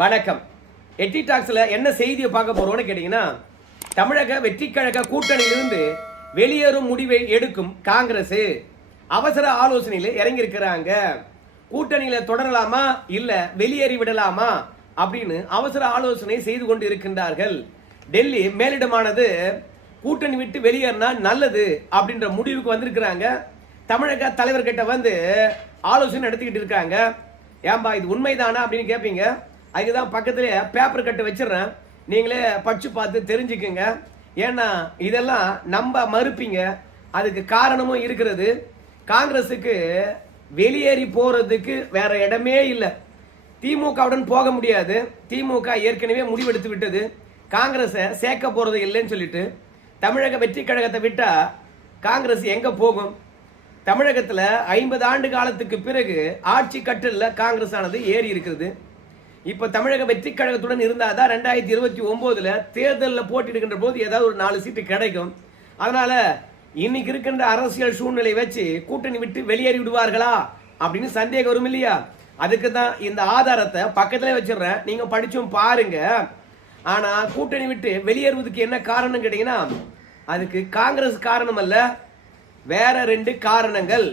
வணக்கம். எட்டி டாக்ஸ்ல என்ன செய்தியை பார்க்க போறோம்னு கேட்டீங்கன்னா, தமிழக வெற்றி கழக கூட்டணியிலிருந்து வெளியேறும் முடிவை எடுக்கும் காங்கிரஸ் அவசர ஆலோசனையில இறங்கி இருக்கிறாங்க. கூட்டணியில தொடரலாமா இல்ல வெளியேறி விடலாமா அப்படின்னு அவசர ஆலோசனை செய்து கொண்டு இருக்கின்றார்கள். டெல்லி மேலிடமானது கூட்டணி விட்டு வெளியேறினா நல்லது அப்படின்ற முடிவுக்கு வந்திருக்கிறாங்க. தமிழக தலைவர்கிட்ட வந்து ஆலோசனை நடத்திக்கிட்டு இருக்காங்க. ஏன்பா இது உண்மைதானா அப்படின்னு கேட்பீங்க. அதுக்குதான் பக்கத்துல பேப்பர் கட்டு வச்சிடறேன், நீங்களே படிச்சு பார்த்து தெரிஞ்சுக்குங்க. ஏன்னா இதெல்லாம் நம்ப மறுப்பீங்க. அதுக்கு காரணமும் இருக்கிறது. காங்கிரஸுக்கு வெளியேறி போறதுக்கு வேற இடமே இல்லை. திமுகவுடன் போக முடியாது. திமுக ஏற்கனவே முடிவெடுத்து விட்டது, காங்கிரஸை சேர்க்க போறது இல்லைன்னு சொல்லிட்டு. தமிழக வெற்றி கழகத்தை விட்டா காங்கிரஸ் எங்க போகும்? தமிழகத்துல 50 ஆண்டு காலத்துக்கு பிறகு ஆட்சி கட்டல்ல காங்கிரஸ் ஆனது ஏறி இருக்கிறது. இப்ப தமிழக வெற்றி கழகத்துடன் இருந்தாதான் 2029 தேர்தலில் போட்டியிடுகின்ற போது ஏதாவது ஒரு 4 சீட்டு கிடைக்கும். அதனால இன்னைக்கு இருக்கின்ற அரசியல் சூழ்நிலை வச்சு கூட்டணி விட்டு வெளியேறி விடுவார்களா அப்படின்னு சந்தேகம் வரும் இல்லையா? அதுக்கு தான் இந்த ஆதாரத்தை பக்கத்துல வச்சிடறேன், நீங்க படிச்சும் பாருங்க. ஆனா கூட்டணி விட்டு வெளியேறுவதற்கு என்ன காரணம் கேட்டீங்கன்னா, அதுக்கு காங்கிரஸ் காரணம் அல்ல, வேற 2 காரணங்கள்.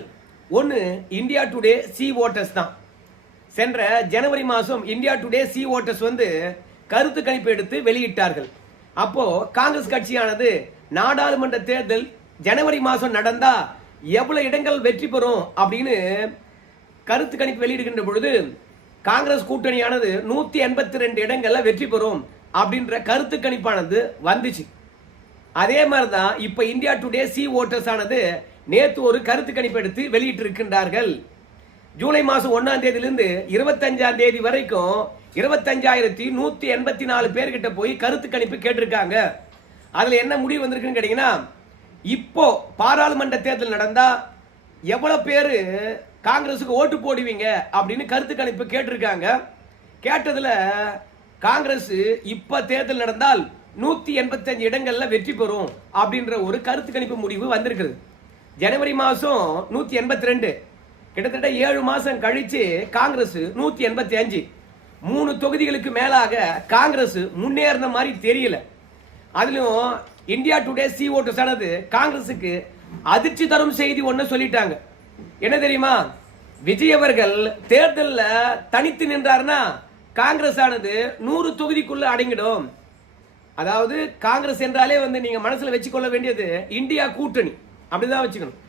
ஒன்னு இந்தியா டுடே சி ஓட்டர்ஸ் தான். சென்ற ஜனவரி மாதம் இந்தியா டுடே சி ஓட்டர்ஸ் வந்து கருத்து கணிப்பு எடுத்து வெளியிட்டார்கள். அப்போ காங்கிரஸ் கட்சியானது நாடாளுமன்ற தேர்தல் ஜனவரி மாதம் நடந்தா எவ்வளவு இடங்கள் வெற்றி பெறும் அப்படின்னு கருத்து கணிப்பு வெளியிடுகின்ற பொழுது காங்கிரஸ் கூட்டணியானது 182 இடங்கள்ல வெற்றி பெறும் அப்படின்ற கருத்து கணிப்பானது வந்துச்சு. அதே மாதிரிதான் இப்ப இந்தியா டுடே சி ஓட்டர்ஸ் ஆனது நேற்று ஒரு கருத்து கணிப்பு எடுத்து வெளியிட்டு இருக்கின்றார்கள். ஜூலை மாசம் 1ஆம் தேதியிலிருந்து 25ஆம் தேதி வரைக்கும் 25,184 பேர்கிட்ட போய் கருத்து கணிப்பு கேட்டிருக்காங்க. அதுல என்ன முடிவு வந்திருக்குன்னு கேட்டீங்கன்னா, இப்போ பாராளுமன்ற தேர்தல் நடந்தா எவ்வளவு பேரு காங்கிரஸுக்கு ஓட்டு போடுவீங்க அப்படின்னு கருத்து கணிப்பு கேட்டிருக்காங்க. கேட்டதுல காங்கிரஸ் இப்ப தேர்தல் நடந்தால் 185 இடங்கள்ல வெற்றி பெறும் அப்படின்ற ஒரு கருத்து கணிப்பு முடிவு வந்திருக்குது. ஜனவரி மாசம் 182, கிட்டத்தட்ட 7 மாசம் கழிச்சு காங்கிரஸ் 185. 3 தொகுதிகளுக்கு மேலாக காங்கிரஸ் முன்னேறின மாதிரி தெரியல. அதிலும் இந்தியா டுடே சி ஓட்டர்ஸ் ஆனது காங்கிரசுக்கு அதிர்ச்சி தரும் செய்தி ஒன்னு சொல்லிட்டாங்க. என்ன தெரியுமா? விஜய் அவர்கள் தேர்தலில் தனித்து நின்றார்னா காங்கிரஸ் ஆனது 100 தொகுதிக்குள்ள அடங்கிடும். அதாவது காங்கிரஸ் என்றாலே வந்து நீங்க மனசுல வச்சுக்கொள்ள வேண்டியது இந்தியா கூட்டணி, அப்படிதான் வச்சுக்கணும்.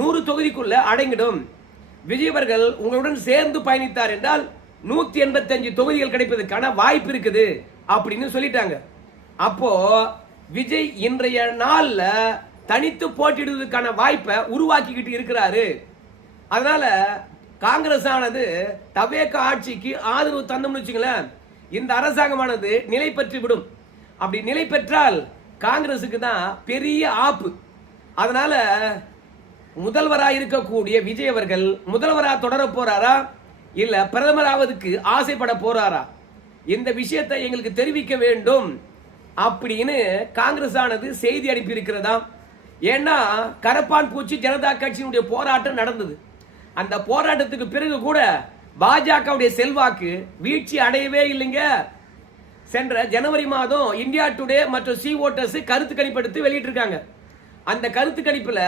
100 தொகுதிக்குள்ள அடங்கிடும். விஜய் அவர்கள் உங்களுடன் சேர்ந்து பயணித்தார் என்றால் 185 தொகுதிகள் கிடைப்பதற்கான வாய்ப்பு இருக்குது அப்படின்னு சொல்லிட்டாங்க. அப்போ விஜய் இன்றைய நாள்ல தனித்து போட்டியிடுவதற்கான வாய்ப்பை உருவாக்கிக்கிட்டு இருக்கிறாரு. அதனால காங்கிரஸ் ஆனது தவேக ஆட்சிக்கு ஆதரவு தந்தோம்னு வச்சுங்களேன், இந்த அரசாங்கமானது நிலை பெற்று விடும். அப்படி நிலை பெற்றால் காங்கிரசுக்கு தான் பெரிய ஆப்பு. அதனால முதல்வராக இருக்கக்கூடிய விஜய் அவர்கள் முதல்வராக தொடர போறாரா இல்ல பிரதமராவதுக்கு ஆசைப்பட போறாரா, இந்த விஷயத்தை எங்களுக்கு தெரிவிக்க வேண்டும் அப்படின்னு காங்கிரஸ் ஆனது செய்தி அனுப்பி இருக்கிறதா. ஏன்னா கரப்பான் பூச்சி ஜனதா கட்சியினுடைய போராட்டம் நடந்தது. அந்த போராட்டத்துக்கு பிறகு கூட பாஜகவுடைய செல்வாக்கு வீழ்ச்சி அடையவே இல்லைங்க. சென்ற ஜனவரி மாதம் இந்தியா டுடே மற்றும் சி ஓட்டர்ஸ் கருத்து கணிப்பு எடுத்து வெளியிட்டிருக்காங்க. அந்த கருத்து கணிப்புல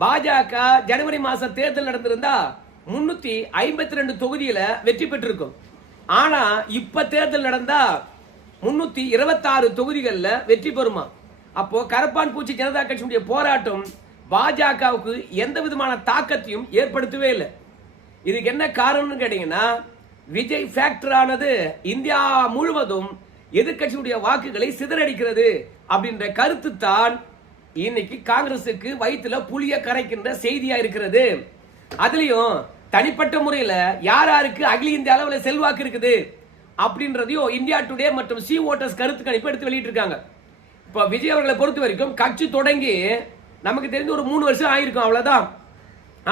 பாஜக ஜனவரி மாசம் தேர்தல் நடந்திருந்தா 352 தொகுதியில வெற்றி பெற்றிருக்கும். ஆனா இப்ப தேர்தல் நடந்தா 326 தொகுதிகளில் வெற்றி பெறுமா. அப்போ கரப்பான் பூச்சி ஜனதா கட்சியுடைய போராட்டம் பாஜகவுக்கு எந்த விதமான தாக்கத்தையும் ஏற்படுத்தவே இல்லை. இதுக்கு என்ன காரணம்னு கேட்டீங்கன்னா, விஜய் ஃபேக்டர் ஆனது இந்தியா முழுவதும் எதிர்கட்சியுடைய வாக்குகளை சிதறடிக்கிறது அப்படின்ற கருத்து தான் இன்னைக்கு காங்கிரசுக்கு வயிற்றுல புளிய கரைக்கின்ற செய்தியா இருக்கிறது. அதுலயும் தனிப்பட்ட முறையில யார் யாருக்கு அகில இந்திய அளவில் செல்வாக்கு இருக்குது அப்படின்றதையும் இந்தியா டுடே மற்றும் சி ஓட்டர்ஸ் கருத்து கணிப்பு எடுத்து வெளியிட்டு இருக்காங்க. இப்ப விஜய் அவர்களை பொறுத்த வரைக்கும் கட்சி தொடங்கி நமக்கு தெரிஞ்ச ஒரு 3 வருஷம் ஆயிருக்கும், அவ்வளவுதான்.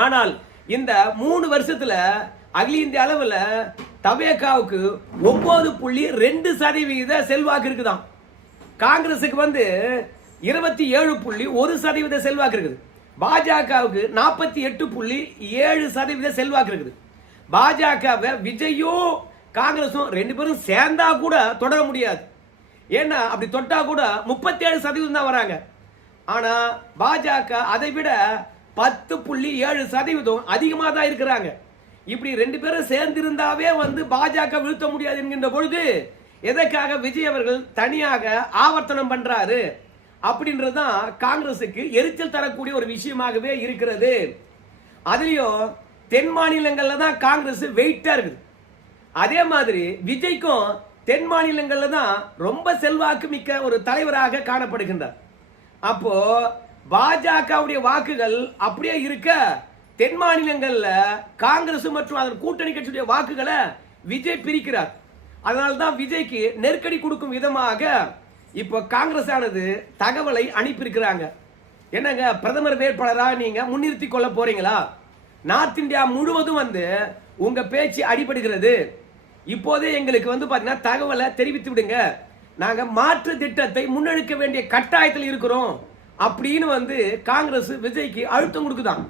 ஆனால் இந்த 3 வருஷத்துல அகில இந்திய அளவில் தவேகாவுக்கு 9.2% செல்வாக்கு இருக்குதான். காங்கிரசுக்கு வந்து 27.1% செல்வாக்கு இருக்குது. பாஜகவுக்கு 48.7% செல்வாக்கு இருக்குது. பாஜகவை விஜயும் காங்கிரஸும் ரெண்டு பேரும் சேர்ந்தா கூட தொடர முடியாது. ஏன்னா அப்படி தொட்டா கூட 37% தான் வராங்க. ஆனா பாஜக அதை விட 10.7% அதிகமாக தான் இருக்கிறாங்க. இப்படி ரெண்டு பேரும் சேர்ந்திருந்தாவே பாஜக வீழ்த்த முடியாது என்கின்ற பொழுது எதற்காக விஜய் அவர்கள் தனியாக ஆவர்த்தனம் பண்றாரு அப்படின்றதுதான் காங்கிரசுக்கு எரிச்சல் தரக்கூடிய ஒரு விஷயமாகவே இருக்கிறது. அதுலயும் தென் மாநிலங்கள்ல தான் காங்கிரஸ் வெயிட்டா இருக்குது. அதே மாதிரி விஜய்க்கும் தென் மாநிலங்கள்ல தான் ரொம்ப செல்வாக்கு மிக்க ஒரு தலைவராக காணப்படுகின்றார். அப்போ பாஜகவுடைய வாக்குகள் அப்படியே இருக்க தென் மாநிலங்கள்ல காங்கிரஸ் மற்றும் அதன் கூட்டணி கட்சியுடைய வாக்குகளை விஜய் பிரிக்கிறார். அதனால்தான் விஜய்க்கு நெருக்கடி கொடுக்கும் விதமாக இப்போ காங்கிரஸ் ஆனது தகவலை அனுப்பியிருக்கிறாங்க. என்னங்க பிரதமர் வேட்பாளரா நீங்க முன்னிறுத்தி கொள்ள போறீங்களா? நார்த் இந்தியா முழுவதும் உங்க பேச்சு அடிபடுகிறது. இப்போதே எங்களுக்கு பாத்தீங்கன்னா தகவலை தெரிவித்து விடுங்க, நாங்க மாற்று திட்டத்தை முன்னெடுக்க வேண்டிய கட்டாயத்தில் இருக்கிறோம் அப்படின்னு காங்கிரஸ் விஜய்க்கு அழுத்தம் கொடுக்குதான்.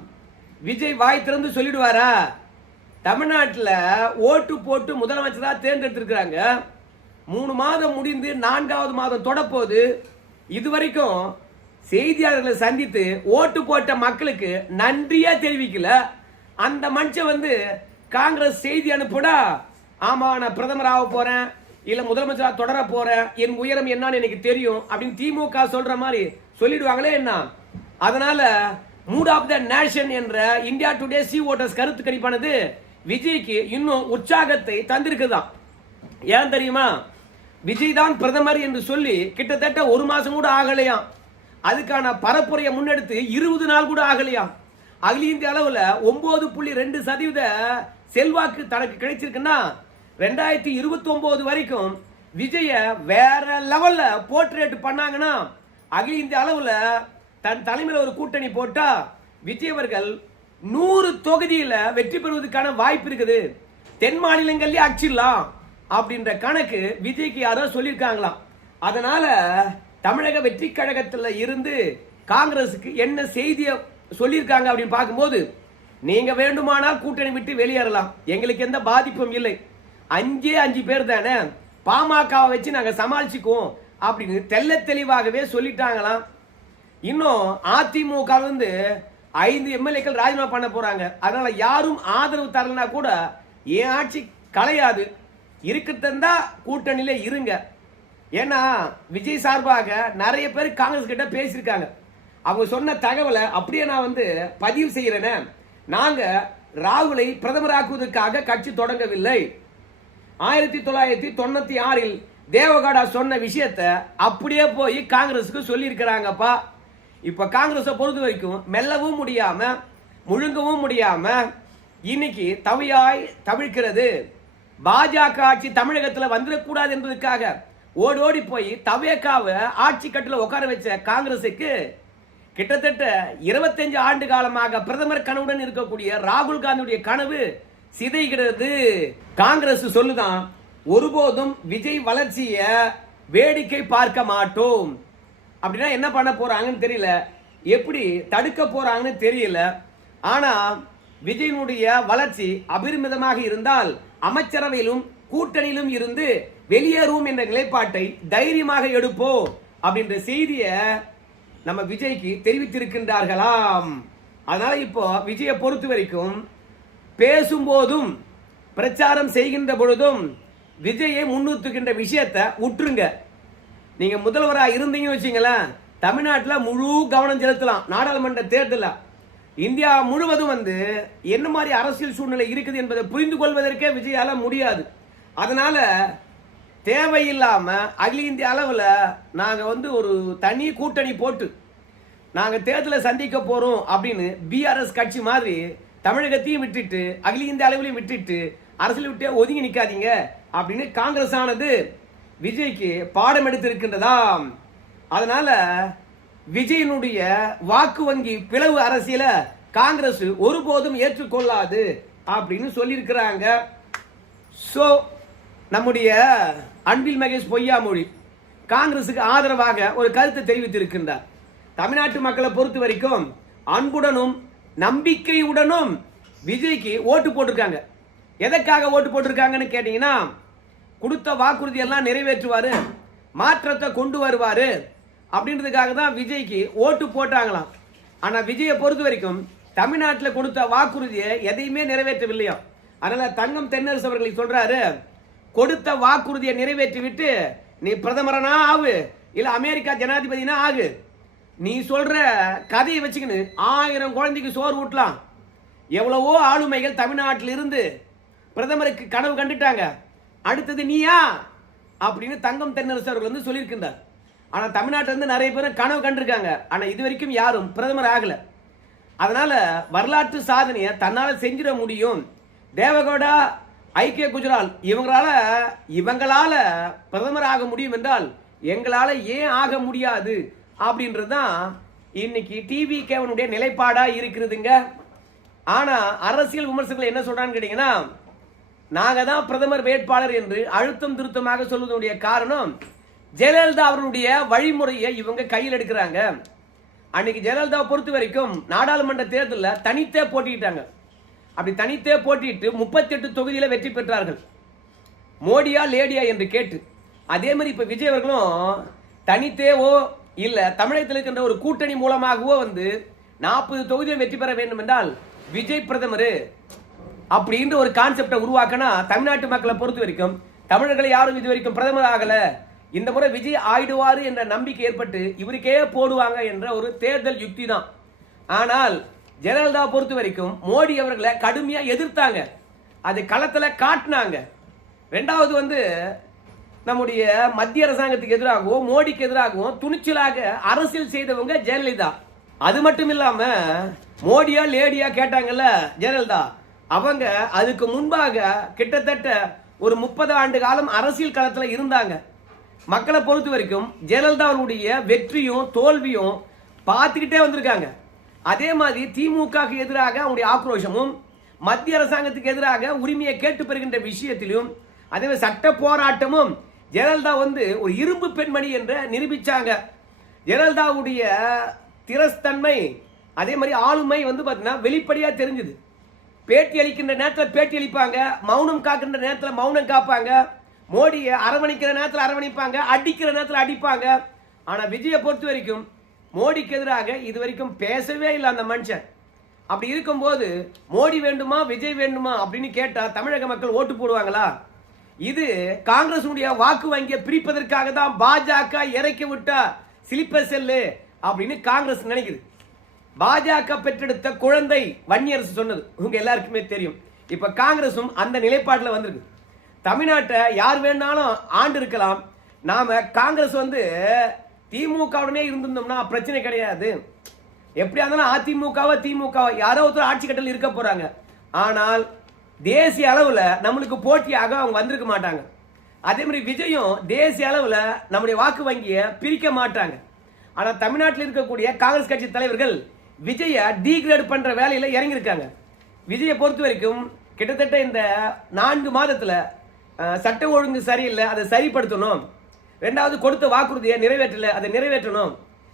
விஜய் வாய் திறந்து சொல்லிடுவாரா? தமிழ்நாட்டில் ஓட்டு போட்டு முதலமைச்சரா தேர்ந்தெடுத்திருக்கிறாங்க. 3 மாதம் முடிந்து 4வது மாதம் தொடப்போது இதுவரைக்கும் செய்தியாளர்களை சந்தித்து ஓட்டு போட்ட மக்களுக்கு நன்றியா தெரிவிக்கல. அந்த மனுஷன் காங்கிரஸ் செய்தி அனுப்புடா, ஆமா நான் பிரதமர் ஆக போறேன் இல்ல முதலமைச்சரா தொடர போறேன், என் உயரம் என்னன்னு எனக்கு தெரியும் அப்படின்னு திமுக சொல்ற மாதிரி சொல்லிடுவாங்களே என்ன. அதனால மூட் ஆஃப் த நேஷன் என்ற இந்தியா டுடே சி ஓட்டர்ஸ் கருத்து கணிப்பானது விஜய்க்கு இன்னும் உற்சாகத்தை தந்திருக்குதான். ஏன் தெரியுமா? விஜய் தான் பிரதமர் என்று சொல்லி கிட்டத்தட்ட 1 மாசம் கூட ஆகலையாம். அதுக்கான பரப்புரையை முன்னெடுத்து 20 நாள் கூட ஆகலையாம். அகில இந்திய அளவுல 9.2% செல்வாக்கு தனக்கு கிடைச்சிருக்குன்னா 2029 வரைக்கும் விஜய வேற லெவல்ல போர்ட்ரேட் பண்ணாங்கன்னா அகில இந்திய அளவுல தன் தலைமையில் ஒரு கூட்டணி போட்டா விஜய் அவர்கள் 100 தொகுதியில வெற்றி பெறுவதற்கான வாய்ப்பு இருக்குது. தென் மாநிலங்கள்லயே அடிச்சிடலாம் அப்படின்ற கணக்கு விஜய்க்கு யாரோ சொல்லியிருக்காங்களாம். அதனால தமிழக வெற்றி கழகத்தில் இருந்து காங்கிரசுக்கு என்ன செய்தியை சொல்லியிருக்காங்க அப்படின்னு பார்க்கும்போது, நீங்க வேண்டுமானால் கூட்டணி விட்டு வெளியேறலாம், எங்களுக்கு எந்த பாதிப்பும் இல்லை, 5 பேர் தானே, பாமகவை வச்சு நாங்க சமாளிச்சுக்குவோம் அப்படின்னு தெல்ல தெளிவாகவே சொல்லிட்டாங்களாம். இன்னும் அதிமுக 5 எம்எல்ஏக்கள் ராஜினாமா பண்ண போறாங்க. அதனால யாரும் ஆதரவு தரலனா கூட ஏன் ஆட்சி கலையாது, இருக்குதா கூட்டணியில இருங்க. ஏன்னா விஜய் சார்பாக நிறைய பேர் காங்கிரஸ் கிட்ட பேசியிருக்காங்க. அவங்க சொன்ன தகவலை அப்படியே நான் பதிவு செய்யறேன். நாங்க ராகுலை பிரதமராக்குவதற்காக கட்சி தொடங்கவில்லை. 1996 தேவகவுடா சொன்ன விஷயத்தை அப்படியே போய் காங்கிரஸுக்கு சொல்லி இருக்கிறாங்கப்பா. இப்ப காங்கிரஸை பொறுத்த வரைக்கும் மெல்லவும் முடியாம முழுங்கவும் முடியாம இன்னைக்கு தவியாய் தவிழ்க்கிறது. பாஜக ஆட்சி தமிழகத்தில் வந்துடக்கூடாது என்பதற்காக ஓடி போய் தவேக்காவை ஆட்சி கட்டில உட்கார வச்ச காங்கிரசுக்கு கிட்டத்தட்ட 25 ஆண்டு காலமாக பிரதமர் கனவுடன் இருக்கக்கூடிய ராகுல் காந்தியுடைய கனவு சிதைகிறது. காங்கிரஸ் சொல்லுதான், ஒருபோதும் விஜய் வளர்ச்சிய வேடிக்கை பார்க்க மாட்டோம். அப்படின்னா என்ன பண்ண போறாங்கன்னு தெரியல, எப்படி தடுக்க போறாங்கன்னு தெரியல. ஆனா விஜயனுடைய வளர்ச்சி அபரிமிதமாக இருந்தால் அமைச்சரவையிலும் கூட்டணியிலும் இருந்து வெளியேறும் என்ற நிலைப்பாட்டை தைரியமாக எடுப்போம் அப்படின்ற செய்தியை நம்ம விஜய்க்கு தெரிவித்திருக்கின்றார்களாம். அதனால இப்போ விஜயை பொறுத்த வரைக்கும் பேசும்போதும் பிரச்சாரம் செய்கின்ற பொழுதும் விஜயை முன்னிறுத்துகின்ற விஷயத்தை உற்றுங்க. நீங்க முதல்வராக இருந்தீங்கன்னு வச்சீங்களேன், தமிழ்நாட்டில் முழு கவனம் செலுத்தலாம். நாடாளுமன்ற தேர்தல் இந்தியா முழுவதும் என்ன மாதிரி அரசியல் சூழ்நிலை இருக்குது என்பதை புரிந்து கொள்வதற்கே விஜயால முடியாது. அதனால தேவையில்லாம அகில இந்திய அளவில் நாங்க ஒரு தனி கூட்டணி போட்டு நாங்க தேர்தலை சந்திக்க போறோம் அப்படின்னு பிஆர்எஸ் கட்சி மாதிரி தமிழகத்தையும் விட்டுட்டு அகில இந்திய அளவிலையும் விட்டுட்டு அரசியல் விட்டு ஒதுங்கி நிக்காதீங்க அப்படின்னு காங்கிரஸ் ஆனது விஜய்க்கு பாடம் எடுத்திருக்கின்றதாம். அதனால விஜயனுடைய வாக்கு வங்கி பிளவு அரசியல காங்கிரஸ் ஒருபோதும் ஏற்றுக்கொள்ளாது அப்படின்னு சொல்லியிருக்கிறாங்க. சோ நம்முடைய அன்பில் மகேஷ் பொய்யாமொழி காங்கிரசுக்கு ஆதரவாக ஒரு கருத்தை தெரிவித்திருக்கின்றார். தமிழ்நாட்டு மக்களை பொறுத்த வரைக்கும் அன்புடனும் நம்பிக்கையுடனும் விஜய்க்கு ஓட்டு போட்டிருக்காங்க. எதற்காக ஓட்டு போட்டிருக்காங்கன்னு கேட்டீங்கன்னா, கொடுத்த வாக்குறுதி எல்லாம் நிறைவேற்றுவாரு, மாற்றத்தை கொண்டு வருவாரு அப்படின்றதுக்காக தான் விஜய்க்கு ஓட்டு போட்டாங்களாம். ஆனா விஜயை பொறுத்த வரைக்கும் தமிழ்நாட்டில் கொடுத்த வாக்குறுதியை எதையுமே நிறைவேற்றவில்லையா. அதனால தங்கம் தென்னரசு அவர்களை சொல்றாரு, கொடுத்த வாக்குறுதியை நிறைவேற்றி விட்டு நீ பிரதமரனா ஆகு, இல்ல அமெரிக்கா ஜனாதிபதினா ஆகு. நீ சொல்ற கதையை வச்சுக்கின்னு 1000 குழந்தைக்கு சோறு ஊட்டலாம். எவ்வளவோ ஆளுமைகள் தமிழ்நாட்டில் இருந்து பிரதமருக்கு கனவு கண்டுட்டாங்க. அடுத்தது நீயா அப்படின்னு தங்கம் தென்னரசு அவர்கள் வந்து சொல்லியிருக்கின்றார். ஆனா தமிழ்நாட்டில் இருந்து நிறைய பேர் கனவு கண்டிருக்காங்க. ஆனா இது வரைக்கும் யாரும் பிரதமர் ஆகல. அதனால வரலாற்று சாதனையை தன்னால செஞ்சிட முடியும். தேவகவுடா, ஐக்கிய குஜரால் இவங்களால பிரதமர் ஆக முடியும் என்றால் எங்களால ஏன் ஆக முடியாது அப்படின்றதுதான் இன்னைக்கு டிவி கேவனுடைய நிலைப்பாடா இருக்கிறதுங்க. ஆனா அரசியல் விமர்சகர்கள் என்ன சொல்றான்னு கேட்டீங்கன்னா, நாங்க தான் பிரதமர் வேட்பாளர் என்று அழுத்தம் திருத்தமாக சொல்வதனுடைய காரணம் ஜெயலலிதா அவர்களுடைய வழிமுறையை இவங்க கையில் எடுக்கிறாங்க. அன்னைக்கு ஜெயலலிதாவை பொறுத்த வரைக்கும் நாடாளுமன்ற தேர்தலில் தனித்தே போட்டிட்டாங்க. அப்படி தனித்தே போட்டிட்டு 38 தொகுதியில வெற்றி பெற்றார்கள். மோடியா லேடியா என்று கேட்டு. அதே மாதிரி இப்ப விஜய் அவர்களும் தனித்தேவோ இல்ல தமிழகத்தில் இருக்கின்ற ஒரு கூட்டணி மூலமாகவோ வந்து 40 தொகுதியில் வெற்றி பெற வேண்டும் என்றால் விஜய் பிரதமர் அப்படின்ற ஒரு கான்செப்டை உருவாக்கினா தமிழ்நாட்டு மக்களை பொறுத்த வரைக்கும் தமிழர்களை யாரும் இது வரைக்கும் பிரதமர் ஆகல, இந்த முறை விஜய் ஆயிடுவாரு என்ற நம்பிக்கை ஏற்பட்டு இவருக்கே போடுவாங்க என்ற ஒரு தேர்தல் யுக்தி தான். ஆனால் ஜெயலலிதா பொறுத்த வரைக்கும் மோடி அவர்களை கடுமையா எதிர்த்தாங்க, அது களத்துல காட்டினாங்க. ரெண்டாவது வந்து நம்முடைய மத்திய அரசாங்கத்துக்கு எதிராகவும் மோடிக்கு எதிராகவும் துணிச்சலாக அரசியல் செய்தவங்க ஜெயலலிதா. அது மட்டும் இல்லாம மோடியா லேடியா கேட்டாங்கல்ல ஜெயலலிதா, அவங்க அதுக்கு முன்பாக கிட்டத்தட்ட ஒரு 30 ஆண்டு காலம் அரசியல் களத்துல இருந்தாங்க. மக்களை பொறுத்த வரைக்கும் ஜெயலலிதா அவர்களுடைய வெற்றியும் தோல்வியும் பார்த்துக்கிட்டே வந்திருக்காங்க. அதே மாதிரி திமுக எதிராக அவங்களுடைய ஆக்ரோஷமும் மத்திய அரசாங்கத்துக்கு எதிராக உரிமையை கேட்டு பெறுகின்ற விஷயத்திலும் அதே சட்ட போராட்டமும் ஜெயலலிதா வந்து ஒரு இரும்பு பெண்மணி என்று நிரூபிச்சாங்க. ஜெயலலிதாவுடைய திரஸ்தன்மை அதே மாதிரி ஆளுமை வந்து பார்த்தீங்கன்னா வெளிப்படையா தெரிஞ்சுது. பேட்டி அளிக்கின்ற நேரத்தில் பேட்டி அளிப்பாங்க, மௌனம் காக்கின்ற நேரத்தில் மௌனம் காப்பாங்க, மோடியை அரவணைக்கிற நேரத்தில் அரவணைப்பாங்க, அடிக்கிற நேரத்தில் அடிப்பாங்க. ஆனா விஜயை பொறுத்த வரைக்கும் மோடிக்கு எதிராக இது வரைக்கும் பேசவே இல்லை அந்த மனுஷன். அப்படி இருக்கும்போது மோடி வேண்டுமா விஜய் வேண்டுமா அப்படின்னு கேட்டா தமிழக மக்கள் ஓட்டு போடுவாங்களா? இது காங்கிரஸ் வாக்கு வங்கியை பிரிப்பதற்காக தான் பாஜக இறக்கி விட்டா சிலிப்பர் செல்லு அப்படின்னு காங்கிரஸ் நினைக்குது. பாஜக பெற்றெடுத்த குழந்தை வன்னியரசு சொன்னது உங்க எல்லாருக்குமே தெரியும். இப்ப காங்கிரசும் அந்த நிலைப்பாட்டில் வந்திருக்கு. தமிழ்நாட்டை யார் வேணாலும் ஆண்டு இருக்கலாம். நாம காங்கிரஸ் வந்து திமுகவுடனே இருந்திருந்தோம்னா பிரச்சனை கிடையாது. எப்படியா இருந்தாலும் திமுக யாரோ ஒருத்தர் ஆட்சி கட்டல் இருக்க போறாங்க. ஆனால் தேசிய அளவுல நம்மளுக்கு போட்டியாக அவங்க வந்திருக்க மாட்டாங்க. அதே மாதிரி விஜயும் தேசிய அளவுல நம்முடைய வாக்கு வங்கியை பிரிக்க மாட்டாங்க. ஆனா தமிழ்நாட்டில் இருக்கக்கூடிய காங்கிரஸ் கட்சி தலைவர்கள் விஜய டீக்ரேட் பண்ற வேலையில இறங்கியிருக்காங்க. விஜயை பொறுத்த வரைக்கும் கிட்டத்தட்ட இந்த 4 மாதத்துல சட்ட ஒழுங்கு சரியில்லை, அதை சரிப்படுத்தணும். ரெண்டாவது கொடுத்த வாக்குறுதியை நிறைவேற்றல, அதை நிறைவேற்றணும்.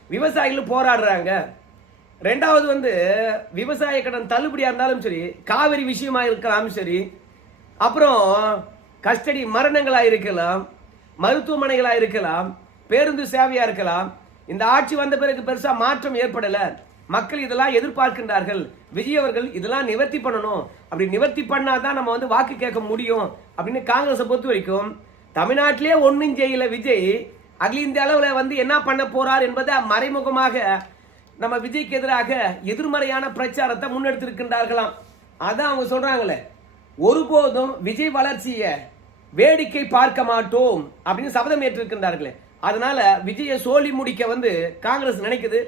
விவசாயிகள் போராடுறாங்க. ரெண்டாவது வந்து விவசாய கடன் தள்ளுபடியா இருந்தாலும் சரி, காவிரி விஷயமா இருக்கலாம் சரி, அப்புறம் கஸ்டடி மரணங்களா இருக்கலாம், மருத்துவமனைகளா இருக்கலாம், பேருந்து சேவையா இருக்கலாம். இந்த ஆட்சி வந்த பிறகு பெருசா மாற்றம் ஏற்படல. மக்கள் இதெல்லாம் எதிர்பார்க்கின்றார்கள். விஜய் அவர்கள் இதெல்லாம் நிவர்த்தி பண்ணணும். அப்படி நிவர்த்தி பண்ணாதான் நம்ம வந்து வாக்கு கேட்க முடியும் அப்படின்னு காங்கிரஸை பொறுத்த வரைக்கும் தமிழ்நாட்டிலே ஒன்றும் செய்யல விஜய். அகில இந்திய அளவில் வந்து என்ன பண்ண போறார் என்பதை மறைமுகமாக நம்ம விஜய்க்கு எதிராக எதிர்மறையான பிரச்சாரத்தை முன்னெடுத்திருக்கின்றார்களாம். அதான் அவங்க சொல்றாங்களே, ஒருபோதும் விஜய் வளர்ச்சியை வேடிக்கை பார்க்க மாட்டோம் அப்படின்னு சபதம் ஏற்றிருக்கின்றார்களே. அதனால விஜயை சோழி முடிக்க வந்து காங்கிரஸ் நினைக்குது.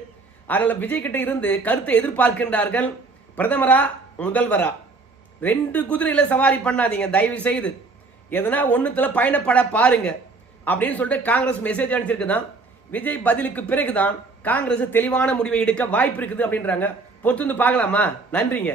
அதனால விஜய் கிட்ட இருந்து கருத்தை எதிர்பார்க்கின்றார்கள். பிரதமரா முதல்வரா 2 குதிரையில சவாரி பண்ணாதீங்க தயவு செய்து, எதனா ஒண்ணுத்துல பயணப்பட பாருங்க அப்படின்னு சொல்லிட்டு காங்கிரஸ் மெசேஜ் அனுப்பிச்சிருக்குதான். விஜய் பதிலுக்கு பிறகுதான் காங்கிரஸ் தெளிவான முடிவை எடுக்க வாய்ப்பு இருக்குது அப்படின்றாங்க. பொறுத்து பார்க்கலாமா? நன்றிங்க.